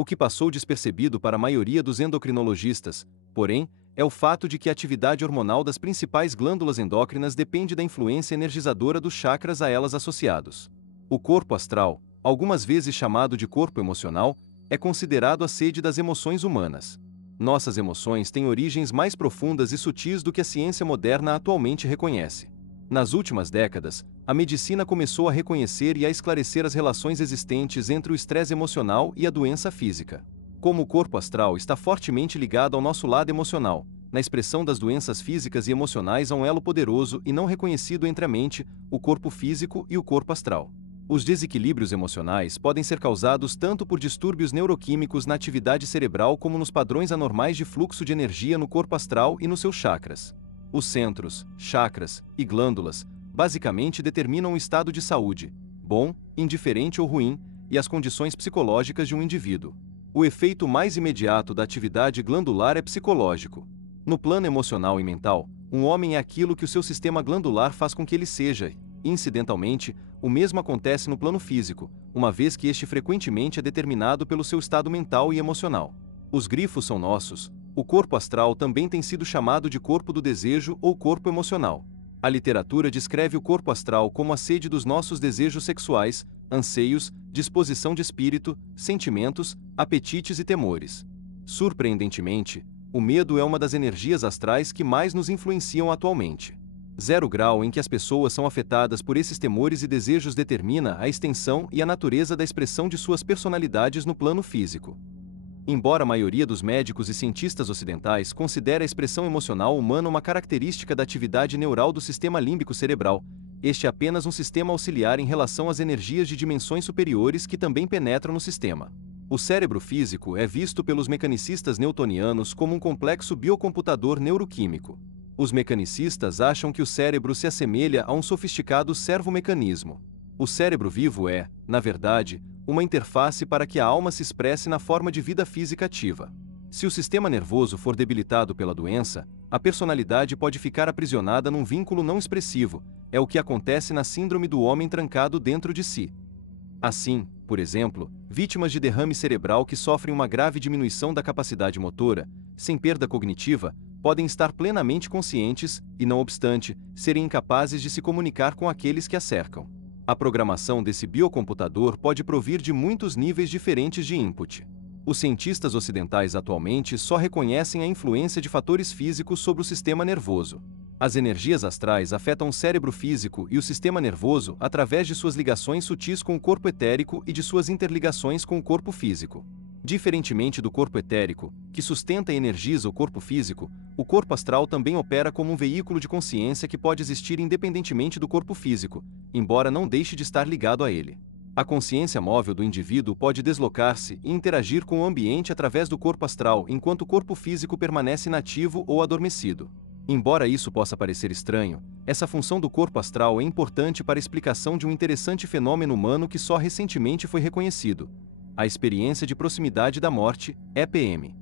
O que passou despercebido para a maioria dos endocrinologistas, porém, é o fato de que a atividade hormonal das principais glândulas endócrinas depende da influência energizadora dos chakras a elas associados. O corpo astral, algumas vezes chamado de corpo emocional, é considerado a sede das emoções humanas. Nossas emoções têm origens mais profundas e sutis do que a ciência moderna atualmente reconhece. Nas últimas décadas, a medicina começou a reconhecer e a esclarecer as relações existentes entre o estresse emocional e a doença física. Como o corpo astral está fortemente ligado ao nosso lado emocional, na expressão das doenças físicas e emocionais há um elo poderoso e não reconhecido entre a mente, o corpo físico e o corpo astral. Os desequilíbrios emocionais podem ser causados tanto por distúrbios neuroquímicos na atividade cerebral como nos padrões anormais de fluxo de energia no corpo astral e nos seus chakras. Os centros, chakras e glândulas basicamente determinam o estado de saúde, bom, indiferente ou ruim, e as condições psicológicas de um indivíduo. O efeito mais imediato da atividade glandular é psicológico. No plano emocional e mental, um homem é aquilo que o seu sistema glandular faz com que ele seja. Incidentalmente, o mesmo acontece no plano físico, uma vez que este frequentemente é determinado pelo seu estado mental e emocional. Os grifos são nossos. O corpo astral também tem sido chamado de corpo do desejo ou corpo emocional. A literatura descreve o corpo astral como a sede dos nossos desejos sexuais, anseios, disposição de espírito, sentimentos, apetites e temores. Surpreendentemente, o medo é uma das energias astrais que mais nos influenciam atualmente. 0 grau em que as pessoas são afetadas por esses temores e desejos determina a extensão e a natureza da expressão de suas personalidades no plano físico. Embora a maioria dos médicos e cientistas ocidentais considere a expressão emocional humana uma característica da atividade neural do sistema límbico cerebral, este é apenas um sistema auxiliar em relação às energias de dimensões superiores que também penetram no sistema. O cérebro físico é visto pelos mecanicistas newtonianos como um complexo biocomputador neuroquímico. Os mecanicistas acham que o cérebro se assemelha a um sofisticado servomecanismo. O cérebro vivo é, na verdade, uma interface para que a alma se expresse na forma de vida física ativa. Se o sistema nervoso for debilitado pela doença, a personalidade pode ficar aprisionada num vínculo não expressivo, é o que acontece na síndrome do homem trancado dentro de si. Assim, por exemplo, vítimas de derrame cerebral que sofrem uma grave diminuição da capacidade motora, sem perda cognitiva, podem estar plenamente conscientes e, não obstante, serem incapazes de se comunicar com aqueles que a cercam. A programação desse biocomputador pode provir de muitos níveis diferentes de input. Os cientistas ocidentais atualmente só reconhecem a influência de fatores físicos sobre o sistema nervoso. As energias astrais afetam o cérebro físico e o sistema nervoso através de suas ligações sutis com o corpo etérico e de suas interligações com o corpo físico. Diferentemente do corpo etérico, que sustenta e energiza o corpo físico, o corpo astral também opera como um veículo de consciência que pode existir independentemente do corpo físico, embora não deixe de estar ligado a ele. A consciência móvel do indivíduo pode deslocar-se e interagir com o ambiente através do corpo astral enquanto o corpo físico permanece inativo ou adormecido. Embora isso possa parecer estranho, essa função do corpo astral é importante para a explicação de um interessante fenômeno humano que só recentemente foi reconhecido: a experiência de proximidade da morte, EPM.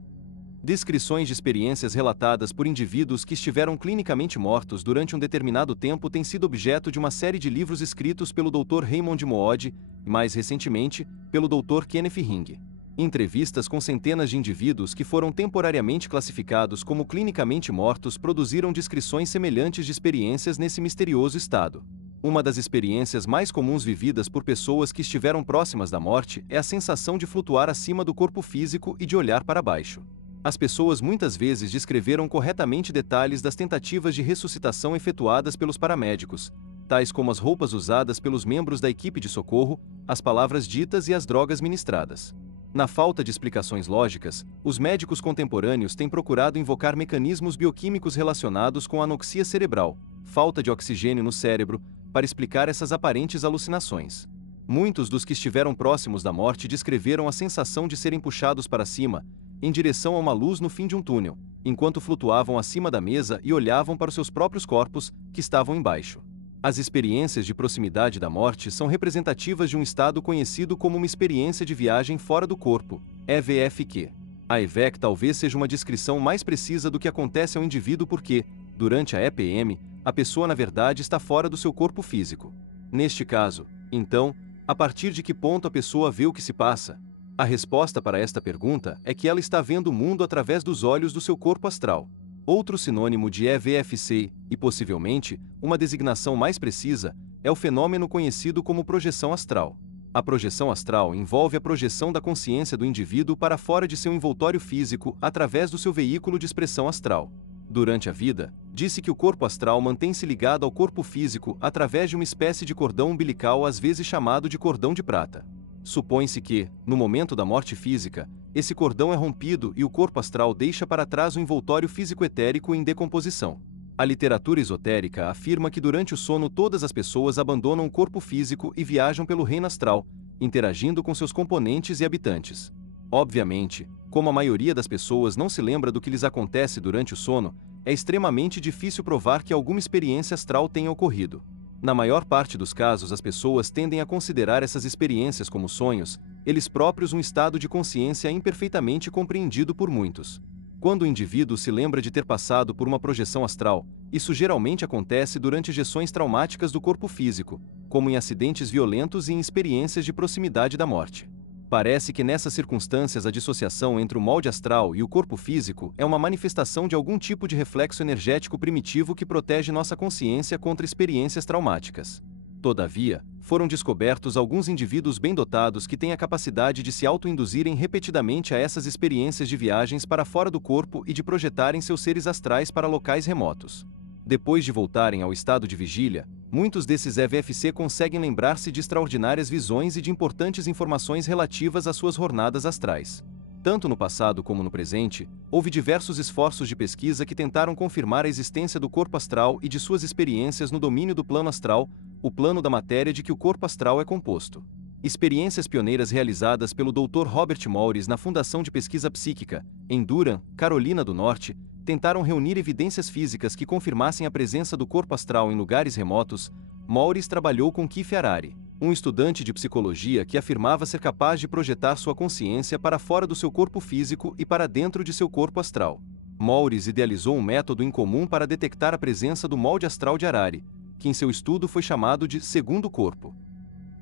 Descrições de experiências relatadas por indivíduos que estiveram clinicamente mortos durante um determinado tempo têm sido objeto de uma série de livros escritos pelo Dr. Raymond Moody e, mais recentemente, pelo Dr. Kenneth Ring. Entrevistas com centenas de indivíduos que foram temporariamente classificados como clinicamente mortos produziram descrições semelhantes de experiências nesse misterioso estado. Uma das experiências mais comuns vividas por pessoas que estiveram próximas da morte é a sensação de flutuar acima do corpo físico e de olhar para baixo. As pessoas muitas vezes descreveram corretamente detalhes das tentativas de ressuscitação efetuadas pelos paramédicos, tais como as roupas usadas pelos membros da equipe de socorro, as palavras ditas e as drogas ministradas. Na falta de explicações lógicas, os médicos contemporâneos têm procurado invocar mecanismos bioquímicos relacionados com a anoxia cerebral, falta de oxigênio no cérebro, para explicar essas aparentes alucinações. Muitos dos que estiveram próximos da morte descreveram a sensação de serem puxados para cima, em direção a uma luz no fim de um túnel, enquanto flutuavam acima da mesa e olhavam para os seus próprios corpos, que estavam embaixo. As experiências de proximidade da morte são representativas de um estado conhecido como uma experiência de viagem fora do corpo, EVFQ. A EVEC talvez seja uma descrição mais precisa do que acontece ao indivíduo porque, durante a EPM, a pessoa na verdade está fora do seu corpo físico. Neste caso, então, a partir de que ponto a pessoa vê o que se passa? A resposta para esta pergunta é que ela está vendo o mundo através dos olhos do seu corpo astral. Outro sinônimo de EVFC, e possivelmente uma designação mais precisa, é o fenômeno conhecido como projeção astral. A projeção astral envolve a projeção da consciência do indivíduo para fora de seu envoltório físico através do seu veículo de expressão astral. Durante a vida, disse que o corpo astral mantém-se ligado ao corpo físico através de uma espécie de cordão umbilical, às vezes chamado de cordão de prata. Supõe-se que, no momento da morte física, esse cordão é rompido e o corpo astral deixa para trás o envoltório físico-etérico em decomposição. A literatura esotérica afirma que durante o sono todas as pessoas abandonam o corpo físico e viajam pelo reino astral, interagindo com seus componentes e habitantes. Obviamente, como a maioria das pessoas não se lembra do que lhes acontece durante o sono, é extremamente difícil provar que alguma experiência astral tenha ocorrido. Na maior parte dos casos, as pessoas tendem a considerar essas experiências como sonhos, eles próprios um estado de consciência imperfeitamente compreendido por muitos. Quando o indivíduo se lembra de ter passado por uma projeção astral, isso geralmente acontece durante ejeções traumáticas do corpo físico, como em acidentes violentos e em experiências de proximidade da morte. Parece que nessas circunstâncias a dissociação entre o molde astral e o corpo físico é uma manifestação de algum tipo de reflexo energético primitivo que protege nossa consciência contra experiências traumáticas. Todavia, foram descobertos alguns indivíduos bem dotados que têm a capacidade de se auto-induzirem repetidamente a essas experiências de viagens para fora do corpo e de projetarem seus seres astrais para locais remotos. Depois de voltarem ao estado de vigília, muitos desses EVFC conseguem lembrar-se de extraordinárias visões e de importantes informações relativas às suas jornadas astrais. Tanto no passado como no presente, houve diversos esforços de pesquisa que tentaram confirmar a existência do corpo astral e de suas experiências no domínio do plano astral, o plano da matéria de que o corpo astral é composto. Experiências pioneiras realizadas pelo Dr. Robert Morris na Fundação de Pesquisa Psíquica, em Durham, Carolina do Norte, tentaram reunir evidências físicas que confirmassem a presença do corpo astral em lugares remotos. Morris trabalhou com Keith Harary, um estudante de psicologia que afirmava ser capaz de projetar sua consciência para fora do seu corpo físico e para dentro de seu corpo astral. Morris idealizou um método incomum para detectar a presença do molde astral de Harary, que em seu estudo foi chamado de segundo corpo.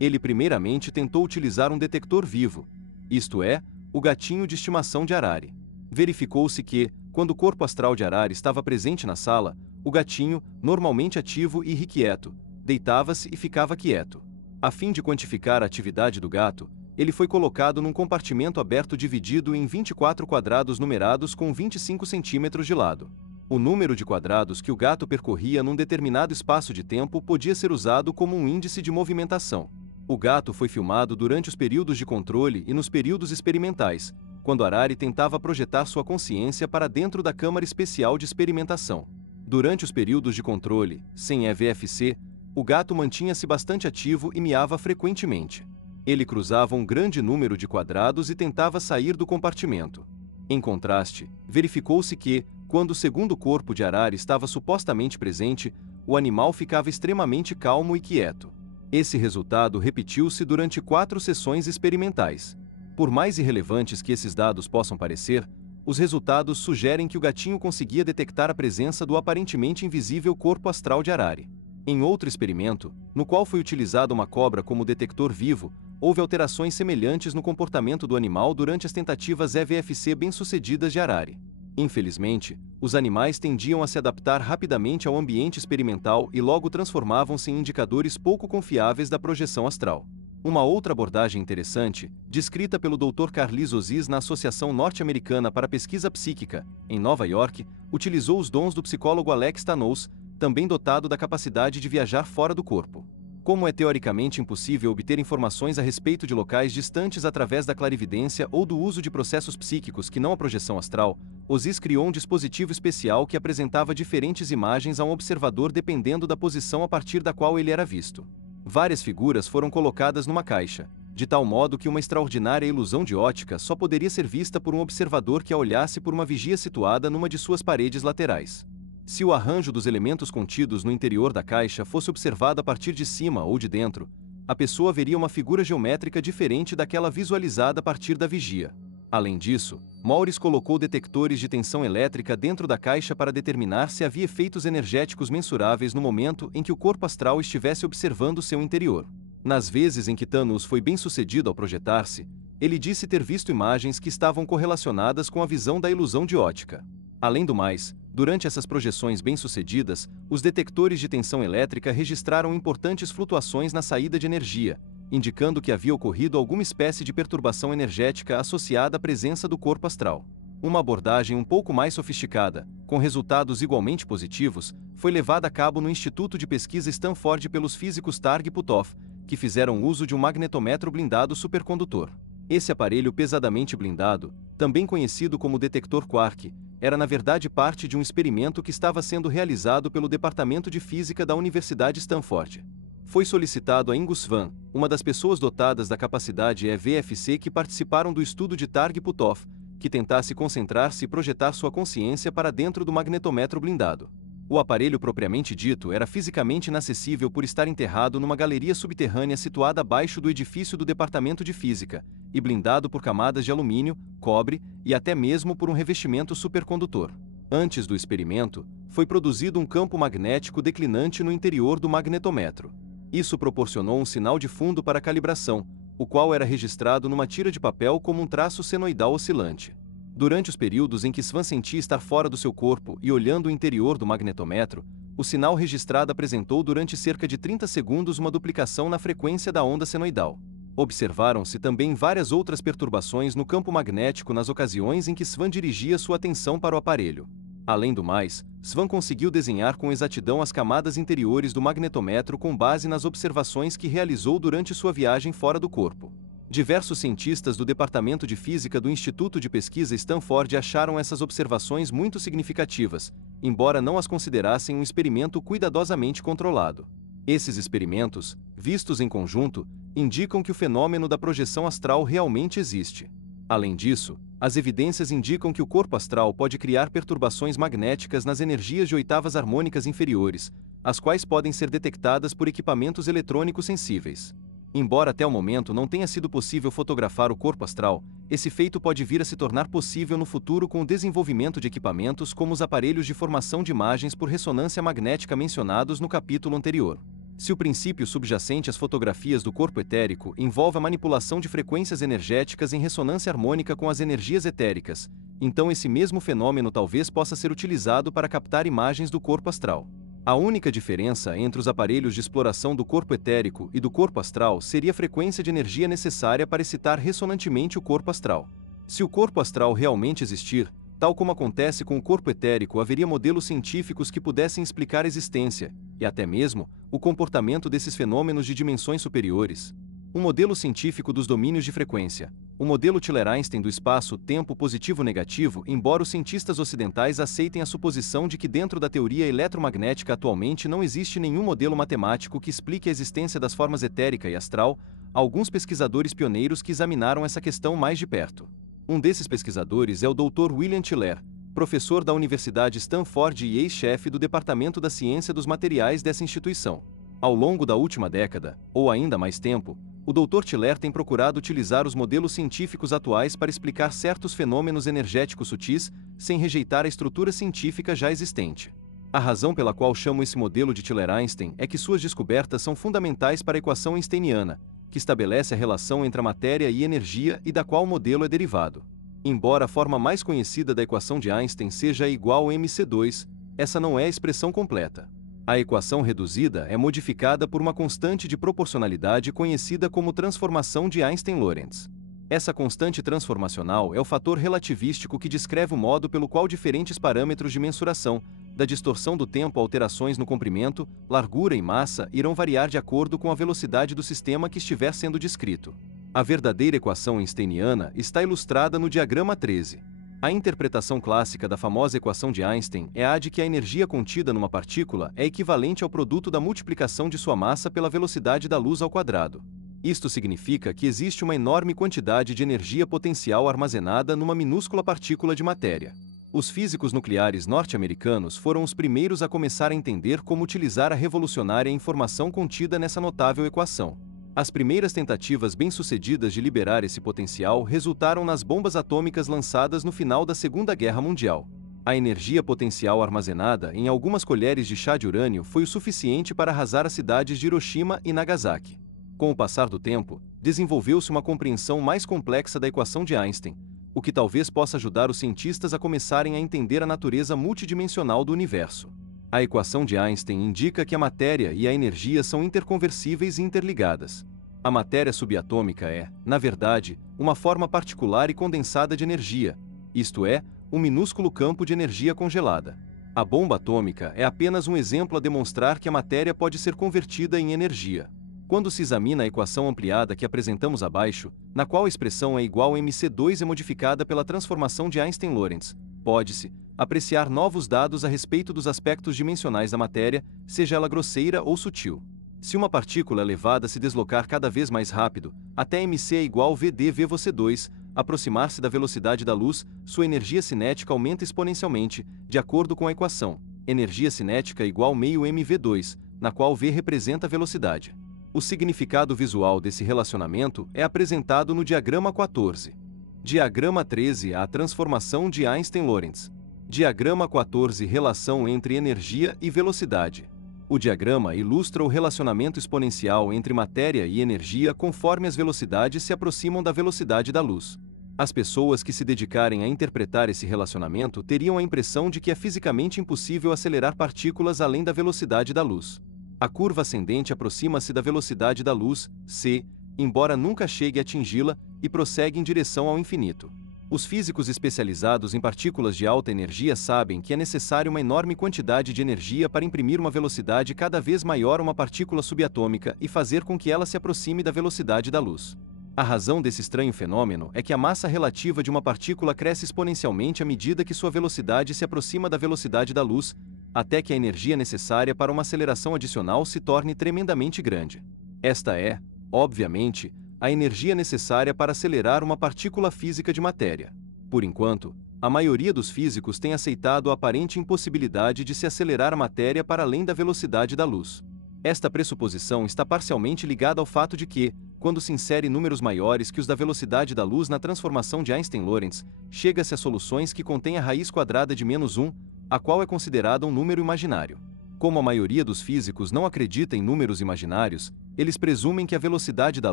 Ele primeiramente tentou utilizar um detector vivo, isto é, o gatinho de estimação de Harary. Verificou-se que, quando o corpo astral de Harary estava presente na sala, o gatinho, normalmente ativo e irrequieto, deitava-se e ficava quieto. A fim de quantificar a atividade do gato, ele foi colocado num compartimento aberto dividido em 24 quadrados numerados com 25 centímetros de lado. O número de quadrados que o gato percorria num determinado espaço de tempo podia ser usado como um índice de movimentação. O gato foi filmado durante os períodos de controle e nos períodos experimentais, quando Harary tentava projetar sua consciência para dentro da câmara especial de experimentação. Durante os períodos de controle, sem EVFC, o gato mantinha-se bastante ativo e miava frequentemente. Ele cruzava um grande número de quadrados e tentava sair do compartimento. Em contraste, verificou-se que, quando o segundo corpo de Harary estava supostamente presente, o animal ficava extremamente calmo e quieto. Esse resultado repetiu-se durante 4 sessões experimentais. Por mais irrelevantes que esses dados possam parecer, os resultados sugerem que o gatinho conseguia detectar a presença do aparentemente invisível corpo astral de Harary. Em outro experimento, no qual foi utilizada uma cobra como detector vivo, houve alterações semelhantes no comportamento do animal durante as tentativas EVFC bem-sucedidas de Harary. Infelizmente, os animais tendiam a se adaptar rapidamente ao ambiente experimental e logo transformavam-se em indicadores pouco confiáveis da projeção astral. Uma outra abordagem interessante, descrita pelo Dr. Carlis Oziz na Associação Norte-Americana para Pesquisa Psíquica, em Nova York, utilizou os dons do psicólogo Alex Tanous, também dotado da capacidade de viajar fora do corpo. Como é teoricamente impossível obter informações a respeito de locais distantes através da clarividência ou do uso de processos psíquicos que não a projeção astral, Oziz criou um dispositivo especial que apresentava diferentes imagens a um observador dependendo da posição a partir da qual ele era visto. Várias figuras foram colocadas numa caixa, de tal modo que uma extraordinária ilusão de ótica só poderia ser vista por um observador que a olhasse por uma vigia situada numa de suas paredes laterais. Se o arranjo dos elementos contidos no interior da caixa fosse observado a partir de cima ou de dentro, a pessoa veria uma figura geométrica diferente daquela visualizada a partir da vigia. Além disso, Morris colocou detectores de tensão elétrica dentro da caixa para determinar se havia efeitos energéticos mensuráveis no momento em que o corpo astral estivesse observando seu interior. Nas vezes em que Tanous foi bem-sucedido ao projetar-se, Ele disse ter visto imagens que estavam correlacionadas com a visão da ilusão de ótica. Além do mais, durante essas projeções bem-sucedidas, os detectores de tensão elétrica registraram importantes flutuações na saída de energia, indicando que havia ocorrido alguma espécie de perturbação energética associada à presença do corpo astral. Uma abordagem um pouco mais sofisticada, com resultados igualmente positivos, foi levada a cabo no Instituto de Pesquisa Stanford pelos físicos Targ e Puthoff, que fizeram uso de um magnetometro blindado supercondutor. Esse aparelho pesadamente blindado, também conhecido como detector quark, era na verdade parte de um experimento que estava sendo realizado pelo Departamento de Física da Universidade Stanford. Foi solicitado a Ingo Svan, uma das pessoas dotadas da capacidade EVFC que participaram do estudo de Targ e Puthoff, que tentasse concentrar-se e projetar sua consciência para dentro do magnetometro blindado. O aparelho propriamente dito era fisicamente inacessível por estar enterrado numa galeria subterrânea situada abaixo do edifício do Departamento de Física, e blindado por camadas de alumínio, cobre e até mesmo por um revestimento supercondutor. Antes do experimento, foi produzido um campo magnético declinante no interior do magnetometro. Isso proporcionou um sinal de fundo para a calibração, o qual era registrado numa tira de papel como um traço senoidal oscilante. Durante os períodos em que Svan sentia estar fora do seu corpo e olhando o interior do magnetometro, o sinal registrado apresentou durante cerca de 30 segundos uma duplicação na frequência da onda senoidal. Observaram-se também várias outras perturbações no campo magnético nas ocasiões em que Svan dirigia sua atenção para o aparelho. Além do mais, Svan conseguiu desenhar com exatidão as camadas interiores do magnetometro com base nas observações que realizou durante sua viagem fora do corpo. Diversos cientistas do Departamento de Física do Instituto de Pesquisa Stanford acharam essas observações muito significativas, embora não as considerassem um experimento cuidadosamente controlado. Esses experimentos, vistos em conjunto, indicam que o fenômeno da projeção astral realmente existe. Além disso, as evidências indicam que o corpo astral pode criar perturbações magnéticas nas energias de oitavas harmônicas inferiores, as quais podem ser detectadas por equipamentos eletrônicos sensíveis. Embora até o momento não tenha sido possível fotografar o corpo astral, esse feito pode vir a se tornar possível no futuro com o desenvolvimento de equipamentos como os aparelhos de formação de imagens por ressonância magnética mencionados no capítulo anterior. Se o princípio subjacente às fotografias do corpo etérico envolve a manipulação de frequências energéticas em ressonância harmônica com as energias etéricas, então esse mesmo fenômeno talvez possa ser utilizado para captar imagens do corpo astral. A única diferença entre os aparelhos de exploração do corpo etérico e do corpo astral seria a frequência de energia necessária para excitar ressonantemente o corpo astral. Se o corpo astral realmente existir, tal como acontece com o corpo etérico, haveria modelos científicos que pudessem explicar a existência, e até mesmo, o comportamento desses fenômenos de dimensões superiores. Um modelo científico dos domínios de frequência. O modelo Tiller-Einstein do espaço-tempo positivo-negativo, embora os cientistas ocidentais aceitem a suposição de que dentro da teoria eletromagnética atualmente não existe nenhum modelo matemático que explique a existência das formas etérica e astral, há alguns pesquisadores pioneiros que examinaram essa questão mais de perto. Um desses pesquisadores é o Dr. William Tiller, professor da Universidade Stanford e ex-chefe do Departamento da Ciência dos Materiais dessa instituição. Ao longo da última década, ou ainda mais tempo, o Dr. Tiller tem procurado utilizar os modelos científicos atuais para explicar certos fenômenos energéticos sutis, sem rejeitar a estrutura científica já existente. A razão pela qual chamo esse modelo de Tiller-Einstein é que suas descobertas são fundamentais para a equação einsteiniana, que estabelece a relação entre a matéria e energia e da qual o modelo é derivado. Embora a forma mais conhecida da equação de Einstein seja igual a mc2, essa não é a expressão completa. A equação reduzida é modificada por uma constante de proporcionalidade conhecida como transformação de Einstein-Lorentz. Essa constante transformacional é o fator relativístico que descreve o modo pelo qual diferentes parâmetros de mensuração, da distorção do tempo a alterações no comprimento, largura e massa, irão variar de acordo com a velocidade do sistema que estiver sendo descrito. A verdadeira equação einsteiniana está ilustrada no diagrama 13. A interpretação clássica da famosa equação de Einstein é a de que a energia contida numa partícula é equivalente ao produto da multiplicação de sua massa pela velocidade da luz ao quadrado. Isto significa que existe uma enorme quantidade de energia potencial armazenada numa minúscula partícula de matéria. Os físicos nucleares norte-americanos foram os primeiros a começar a entender como utilizar a revolucionária informação contida nessa notável equação. As primeiras tentativas bem-sucedidas de liberar esse potencial resultaram nas bombas atômicas lançadas no final da Segunda Guerra Mundial. A energia potencial armazenada em algumas colheres de chá de urânio foi o suficiente para arrasar as cidades de Hiroshima e Nagasaki. Com o passar do tempo, desenvolveu-se uma compreensão mais complexa da equação de Einstein, o que talvez possa ajudar os cientistas a começarem a entender a natureza multidimensional do universo. A equação de Einstein indica que a matéria e a energia são interconversíveis e interligadas. A matéria subatômica é, na verdade, uma forma particular e condensada de energia, isto é, um minúsculo campo de energia congelada. A bomba atômica é apenas um exemplo a demonstrar que a matéria pode ser convertida em energia. Quando se examina a equação ampliada que apresentamos abaixo, na qual a expressão é igual a mc2 é modificada pela transformação de Einstein-Lorentz, pode-se apreciar novos dados a respeito dos aspectos dimensionais da matéria, seja ela grosseira ou sutil. Se uma partícula elevada se deslocar cada vez mais rápido, até mc é igual v2, aproximar-se da velocidade da luz, sua energia cinética aumenta exponencialmente, de acordo com a equação, energia cinética igual meio mv2, na qual v representa a velocidade. O significado visual desse relacionamento é apresentado no diagrama 14. Diagrama 13 – a transformação de Einstein-Lorentz. Diagrama 14 – relação entre energia e velocidade. O diagrama ilustra o relacionamento exponencial entre matéria e energia conforme as velocidades se aproximam da velocidade da luz. As pessoas que se dedicarem a interpretar esse relacionamento teriam a impressão de que é fisicamente impossível acelerar partículas além da velocidade da luz. A curva ascendente aproxima-se da velocidade da luz, c, embora nunca chegue a atingi-la, e prossegue em direção ao infinito. Os físicos especializados em partículas de alta energia sabem que é necessário uma enorme quantidade de energia para imprimir uma velocidade cada vez maior a uma partícula subatômica e fazer com que ela se aproxime da velocidade da luz. A razão desse estranho fenômeno é que a massa relativa de uma partícula cresce exponencialmente à medida que sua velocidade se aproxima da velocidade da luz, até que a energia necessária para uma aceleração adicional se torne tremendamente grande. Esta é, obviamente, a energia necessária para acelerar uma partícula física de matéria. Por enquanto, a maioria dos físicos tem aceitado a aparente impossibilidade de se acelerar a matéria para além da velocidade da luz. Esta pressuposição está parcialmente ligada ao fato de que, quando se insere números maiores que os da velocidade da luz na transformação de Einstein-Lorentz, chega-se a soluções que contêm a raiz quadrada de -1, a qual é considerada um número imaginário. Como a maioria dos físicos não acredita em números imaginários, eles presumem que a velocidade da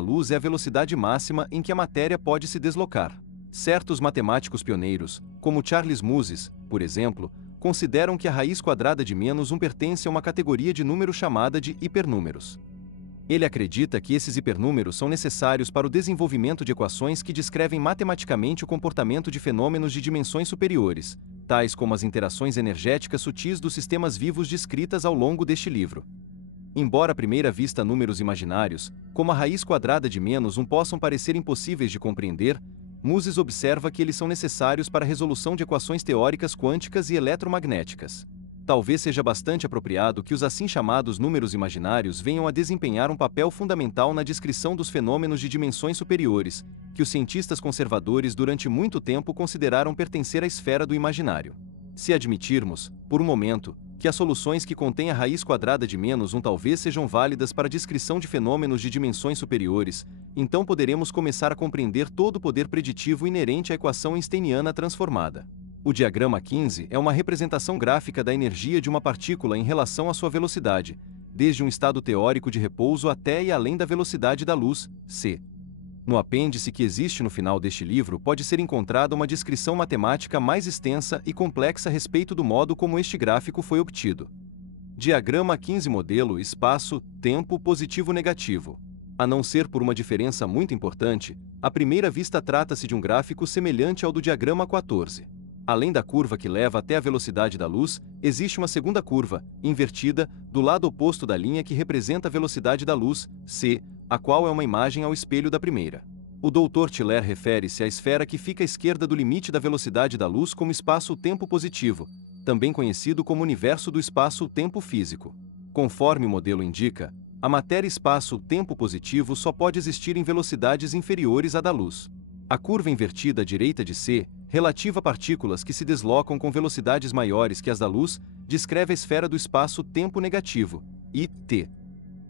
luz é a velocidade máxima em que a matéria pode se deslocar. Certos matemáticos pioneiros, como Charles Moses, por exemplo, consideram que a raiz quadrada de -1 pertence a uma categoria de número chamada de hipernúmeros. Ele acredita que esses hipernúmeros são necessários para o desenvolvimento de equações que descrevem matematicamente o comportamento de fenômenos de dimensões superiores, tais como as interações energéticas sutis dos sistemas vivos descritas ao longo deste livro. Embora à primeira vista números imaginários, como a raiz quadrada de -1 possam parecer impossíveis de compreender, Moses observa que eles são necessários para a resolução de equações teóricas quânticas e eletromagnéticas. Talvez seja bastante apropriado que os assim chamados números imaginários venham a desempenhar um papel fundamental na descrição dos fenômenos de dimensões superiores, que os cientistas conservadores durante muito tempo consideraram pertencer à esfera do imaginário. Se admitirmos, por um momento, que as soluções que contêm a raiz quadrada de -1 talvez sejam válidas para a descrição de fenômenos de dimensões superiores, então poderemos começar a compreender todo o poder preditivo inerente à equação einsteiniana transformada. O diagrama 15 é uma representação gráfica da energia de uma partícula em relação à sua velocidade, desde um estado teórico de repouso até e além da velocidade da luz, c. No apêndice que existe no final deste livro pode ser encontrada uma descrição matemática mais extensa e complexa a respeito do modo como este gráfico foi obtido. Diagrama 15 modelo espaço, tempo positivo-negativo. A não ser por uma diferença muito importante, à primeira vista trata-se de um gráfico semelhante ao do diagrama 14. Além da curva que leva até a velocidade da luz, existe uma segunda curva, invertida, do lado oposto da linha que representa a velocidade da luz, c, a qual é uma imagem ao espelho da primeira. O Dr. Tiller refere-se à esfera que fica à esquerda do limite da velocidade da luz como espaço-tempo positivo, também conhecido como universo do espaço-tempo físico. Conforme o modelo indica, a matéria espaço-tempo positivo só pode existir em velocidades inferiores à da luz. A curva invertida à direita de c, relativa a partículas que se deslocam com velocidades maiores que as da luz, descreve a esfera do espaço-tempo negativo, IT.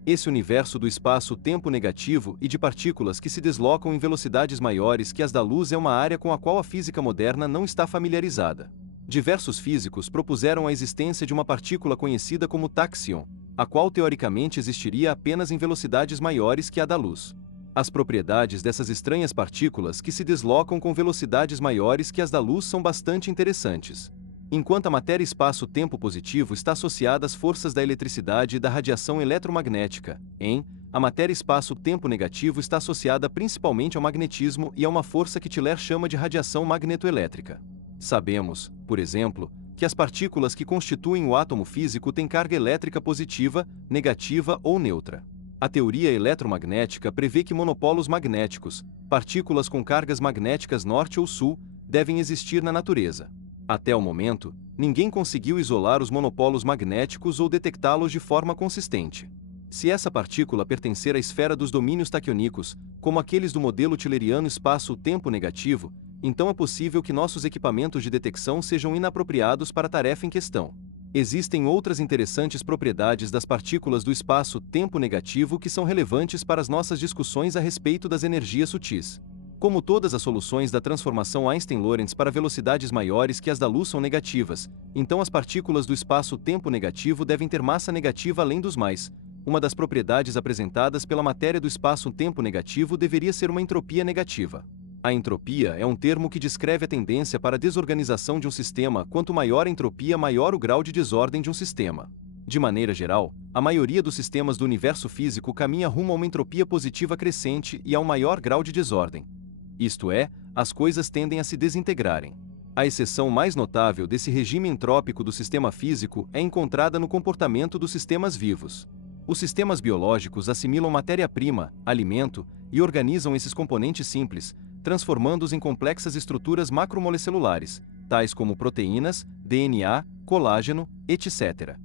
Esse universo do espaço-tempo negativo e de partículas que se deslocam em velocidades maiores que as da luz é uma área com a qual a física moderna não está familiarizada. Diversos físicos propuseram a existência de uma partícula conhecida como táxion, a qual teoricamente existiria apenas em velocidades maiores que a da luz. As propriedades dessas estranhas partículas que se deslocam com velocidades maiores que as da luz são bastante interessantes. Enquanto a matéria espaço-tempo positivo está associada às forças da eletricidade e da radiação eletromagnética, a matéria espaço-tempo negativo está associada principalmente ao magnetismo e a uma força que Tiller chama de radiação magnetoelétrica. Sabemos, por exemplo, que as partículas que constituem o átomo físico têm carga elétrica positiva, negativa ou neutra. A teoria eletromagnética prevê que monopolos magnéticos, partículas com cargas magnéticas norte ou sul, devem existir na natureza. Até o momento, ninguém conseguiu isolar os monopolos magnéticos ou detectá-los de forma consistente. Se essa partícula pertencer à esfera dos domínios taquiônicos, como aqueles do modelo tilleriano espaço-tempo negativo, então é possível que nossos equipamentos de detecção sejam inapropriados para a tarefa em questão. Existem outras interessantes propriedades das partículas do espaço-tempo negativo que são relevantes para as nossas discussões a respeito das energias sutis. Como todas as soluções da transformação Einstein-Lorentz para velocidades maiores que as da luz são negativas, então as partículas do espaço-tempo negativo devem ter massa negativa além dos mais. Uma das propriedades apresentadas pela matéria do espaço-tempo negativo deveria ser uma entropia negativa. A entropia é um termo que descreve a tendência para a desorganização de um sistema. Quanto maior a entropia, maior o grau de desordem de um sistema. De maneira geral, a maioria dos sistemas do universo físico caminha rumo a uma entropia positiva crescente e a um maior grau de desordem. Isto é, as coisas tendem a se desintegrarem. A exceção mais notável desse regime entrópico do sistema físico é encontrada no comportamento dos sistemas vivos. Os sistemas biológicos assimilam matéria-prima, alimento, e organizam esses componentes simples, transformando-os em complexas estruturas macromoleculares, tais como proteínas, DNA, colágeno, etc.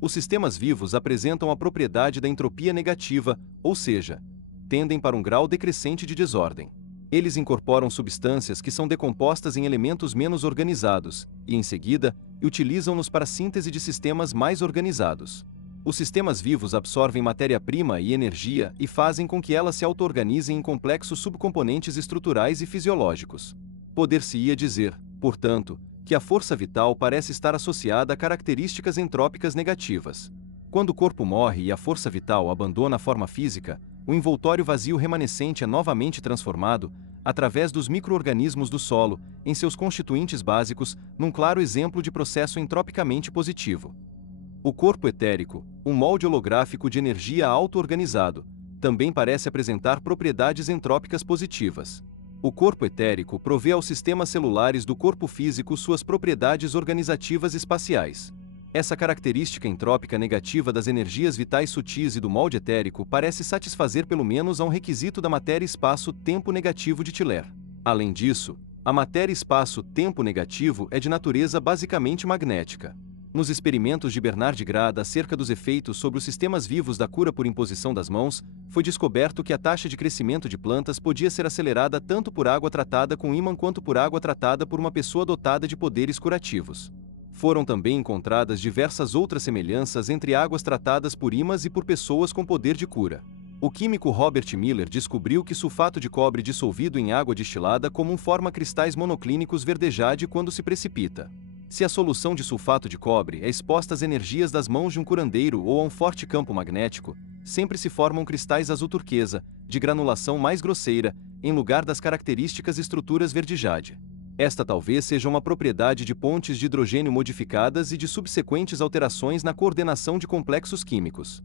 Os sistemas vivos apresentam a propriedade da entropia negativa, ou seja, tendem para um grau decrescente de desordem. Eles incorporam substâncias que são decompostas em elementos menos organizados, e em seguida, utilizam-nos para a síntese de sistemas mais organizados. Os sistemas vivos absorvem matéria-prima e energia e fazem com que elas se auto-organizem em complexos subcomponentes estruturais e fisiológicos. Poder-se-ia dizer, portanto, que a força vital parece estar associada a características entrópicas negativas. Quando o corpo morre e a força vital abandona a forma física, o envoltório vazio remanescente é novamente transformado, através dos micro-organismos do solo, em seus constituintes básicos, num claro exemplo de processo entropicamente positivo. O corpo etérico, um molde holográfico de energia auto-organizado, também parece apresentar propriedades entrópicas positivas. O corpo etérico provê aos sistemas celulares do corpo físico suas propriedades organizativas espaciais. Essa característica entrópica negativa das energias vitais sutis e do molde etérico parece satisfazer pelo menos a um requisito da matéria espaço-tempo negativo de Tiller. Além disso, a matéria espaço-tempo negativo é de natureza basicamente magnética. Nos experimentos de Bernard Grada acerca dos efeitos sobre os sistemas vivos da cura por imposição das mãos, foi descoberto que a taxa de crescimento de plantas podia ser acelerada tanto por água tratada com ímã quanto por água tratada por uma pessoa dotada de poderes curativos. Foram também encontradas diversas outras semelhanças entre águas tratadas por ímãs e por pessoas com poder de cura. O químico Robert Miller descobriu que sulfato de cobre dissolvido em água destilada comum forma cristais monoclínicos verde-jade quando se precipita. Se a solução de sulfato de cobre é exposta às energias das mãos de um curandeiro ou a um forte campo magnético, sempre se formam cristais azul turquesa, de granulação mais grosseira, em lugar das características estruturas verde-jade. Esta talvez seja uma propriedade de pontes de hidrogênio modificadas e de subsequentes alterações na coordenação de complexos químicos.